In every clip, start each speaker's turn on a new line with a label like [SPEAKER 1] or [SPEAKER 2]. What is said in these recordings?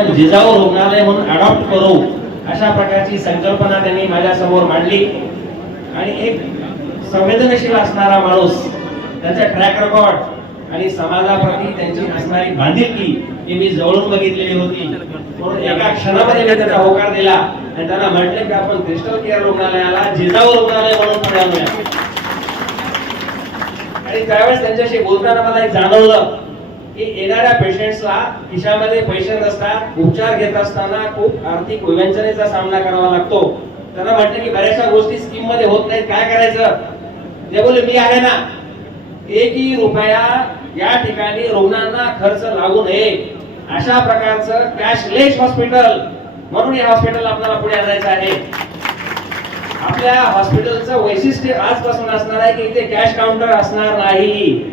[SPEAKER 1] आपण जिजाऊ रुग्णालय म्हणून अडॉप्ट करू अशा प्रकारची संकल्पना त्यांनी माझ्यासमोर मांडली. आणि एक संवेदनशील असणारा माणूस त्यांचा ट्रॅक रेकॉर्ड आणि समाजाप्रती त्यांची असणारी बांधिलकी ही मी जवळून बघितलेली होती. म्हणून एका क्षणामध्ये मी त्यांना होकार दिला आणि त्यांना म्हटले की आपण क्रिस्टल केअर रुग्णालयाला जिजाऊ रुग्णालय म्हणून पुढे आणूया. आणि त्यावेळेस त्यांच्याशी बोलताना मला एक जाणवलं की येणाऱ्या पेशंट्सला खिशामध्ये पैसे नसतात उपचार घेत असताना खूप आर्थिक विवंचनेचा सामना करावा लागतो. त्यांना म्हटलं की बऱ्याचशा गोष्टी स्कीममध्ये होत नाहीत. काय करायचं? ते बोलले मी आहे ना. एकही रुपया या ठिकाणी रुग्णांना खर्च लागू नये. अशा प्रकारचं कॅशलेस हॉस्पिटल म्हणून हे हॉस्पिटल आपल्याला पुढे आणायचं आहे. आपल्या हॉस्पिटलचं वैशिष्ट्य आजपासून असणार आहे की इथे कॅश काउंटर असणार नाही.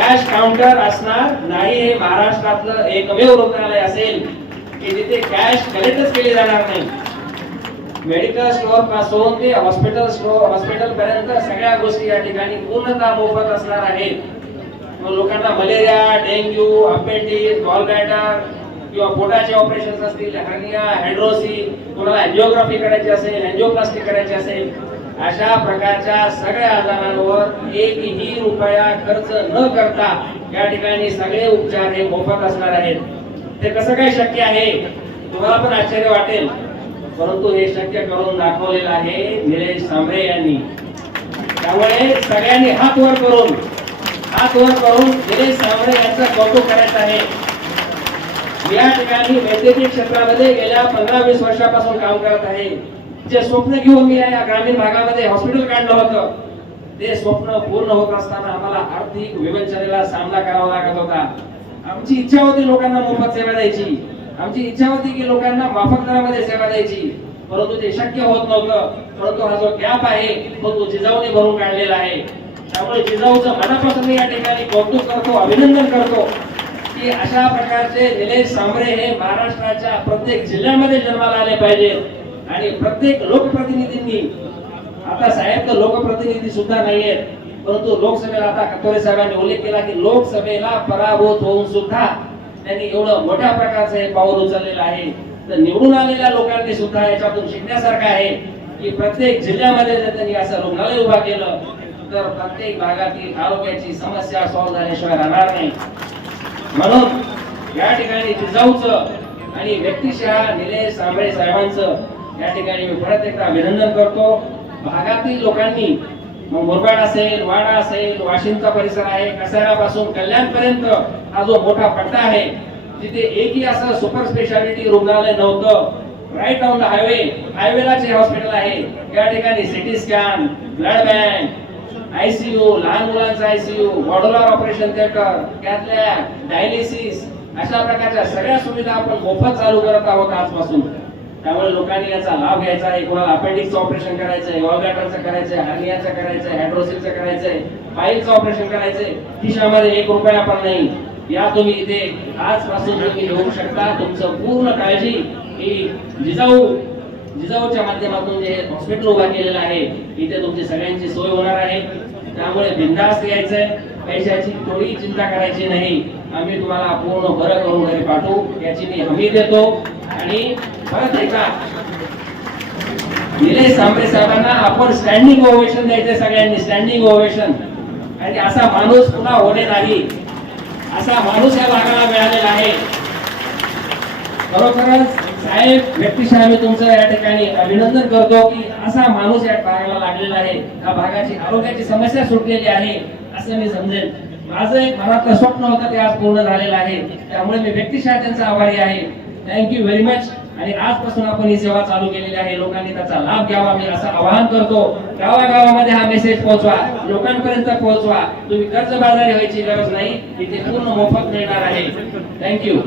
[SPEAKER 1] कॅश काउंटर असणार नाही हे महाराष्ट्रातलं एकमेव रुग्णालय असेल की जिथे कॅश कलेक्टच केली जाणार नाही. मेडिकल स्टोअरपासून ते हॉस्पिटल स्टोअर हॉस्पिटल पर्यंत सगळ्या गोष्टी या ठिकाणी पूर्णतः मोफत असणार आहेत. मग लोकांना मलेरिया डेंग्यू अपेंडिक्स गॉलब्लॅडर किंवा पोटाचे ऑपरेशन असतील हर्निया हायड्रोसी कोणाला अँजिओग्राफी करायची असेल अँजिओप्लास्टी करायची असेल अशा प्रकारच्या सगळ्या आजारांवर एकही रुपया खर्च न करता या ठिकाणी सगळे उपचार हे मोफत असणार आहेत. ते कसं काय शक्य आहे? तुम्हाला पण आश्चर्य वाटेल. परंतु हे शक्य करून दाखवलेलं आहे निलेश सांबरे यांनी. त्यामुळे सगळ्यांनी हात वर करून हात वर करून निलेश सांबरे यांचं कौतुक करायचं आहे. या ठिकाणी वैद्यकीय क्षेत्रामध्ये गेल्या पंधरा वीस वर्षापासून काम करत आहे. जे स्वप्न घेऊन मी या ग्रामीण भागामध्ये हॉस्पिटल काढलं होतं ते स्वप्न पूर्ण होत असताना आम्हाला आर्थिक विवंचनेला सामना करावा लागत होता. आमची इच्छा होती लोकांना मोफत सेवा द्यायची. आमची इच्छा होती की लोकांना माफक दरामध्ये सेवा द्यायची. परंतु ते शक्य होत नव्हतं. परंतु हा जो गॅप आहे तो तो जिजाऊने भरून काढलेला आहे. त्यामुळे जिजाऊचं मनापासून या ठिकाणी कौतुक करतो अभिनंदन करतो की अशा प्रकारचे निलेश सांबरे हे महाराष्ट्राच्या प्रत्येक जिल्ह्यामध्ये जन्माला आले पाहिजेत. आणि प्रत्येक लोकप्रतिनिधींनी आता साहेब तर लोकप्रतिनिधी सुद्धा नाहीयेत परंतु लोकसभेला आता कतोरे साहेबांनी उल्लेख केला की लोकसभेला पराभूत होऊन सुद्धा त्यांनी एवढं मोठ्या प्रकारचं हे पाऊल उचललेलं आहे. तर निवडून आलेल्या लोकांनी सुद्धा याच्यातून शिकण्यासारखं आहे की प्रत्येक जिल्ह्यामध्ये जर त्यांनी असं रुग्णालय उभा केलं तर प्रत्येक भागातील आरोग्याची समस्या सॉल्व्ह झाल्याशिवाय राहणार नाही. म्हणून या ठिकाणी जिजाऊचं आणि व्यक्तिशः निलेश सांबळे साहेबांचं या ठिकाणी मी परत एकदा अभिनंदन करतो. भागातील लोकांनी मग मुरबाड असेल वाडा असेल वाशिमचा परिसर आहे कसाऱ्यापासून कल्याणपर्यंत हा जो मोठा पट्टा आहे तिथे एकही असं सुपर स्पेशालिटी रुग्णालय नव्हतं. राईट ऑन द हायवे हायवेला जे हॉस्पिटल आहे. या ठिकाणी C T scan blood bank ICU लहान मुलांचा ICU modular operation theatre cath lab dialysis अशा प्रकारच्या सगळ्या सुविधा आपण मोफत चालू करत आहोत आजपासून. त्यामुळे लोकांनी याचा लाभ घ्यायचा आहे. कोणाला अपेंडिक्सचं ऑपरेशन करायचंय गॉलब्लॅडरचं करायचंय हार्नियाचं करायचंय हायड्रोसिलचं करायचंय पाईलचं ऑपरेशन करायचंय खिशामध्ये एक रुपया पण नाही. या तुम्ही इथे आजपासून तुम्ही घेऊ शकता. तुमचं पूर्ण काळजी ही जिजाऊ जिजाऊच्या माध्यमातून जे हॉस्पिटल उभा केलेलं आहे इथे तुमची सगळ्यांची सोय होणार आहे. त्यामुळे बिंदास्त यायचंय. पैशाची थोडी चिंता करायची नाही. आम्ही तुम्हाला पूर्ण बरं करून घरी पाठवू. याची मी हमी देतो. आणि परत एकदा. निलेश सांबरे साहेबांना आपण स्टँडिंग ओवेशन द्यायचं सगळ्यांनी स्टँडिंग ओवेशन आणि असा माणूस पुन्हा होणे नाही. असा माणूस या भागाला मिळालेला आहे. खरोखरच साहेब व्यक्तिशः मी तुमचं या ठिकाणी अभिनंदन करतो की असा माणूस या भागाला लागलेला आहे. या भागाची आरोग्याची समस्या सुटलेली आहे असं मी समजेल माझं एक मनातलं स्वप्न होतं ते आज पूर्ण झालेलं आहे. त्यामुळे मी व्यक्तिशः त्यांचा आभारी आहे. थँक्यू व्हेरी मच आणि आजपासून आपण ही सेवा चालू केलेली आहे. लोकांनी त्याचा लाभ घ्यावा. मी असं आवाहन करतो. गावागावामध्ये हा मेसेज पोहोचवा. लोकांपर्यंत पोहोचवा. तुम्ही कर्जबाजारी व्हायची गरज नाही. इथे पूर्ण मोफत मिळणार आहे. थँक्यू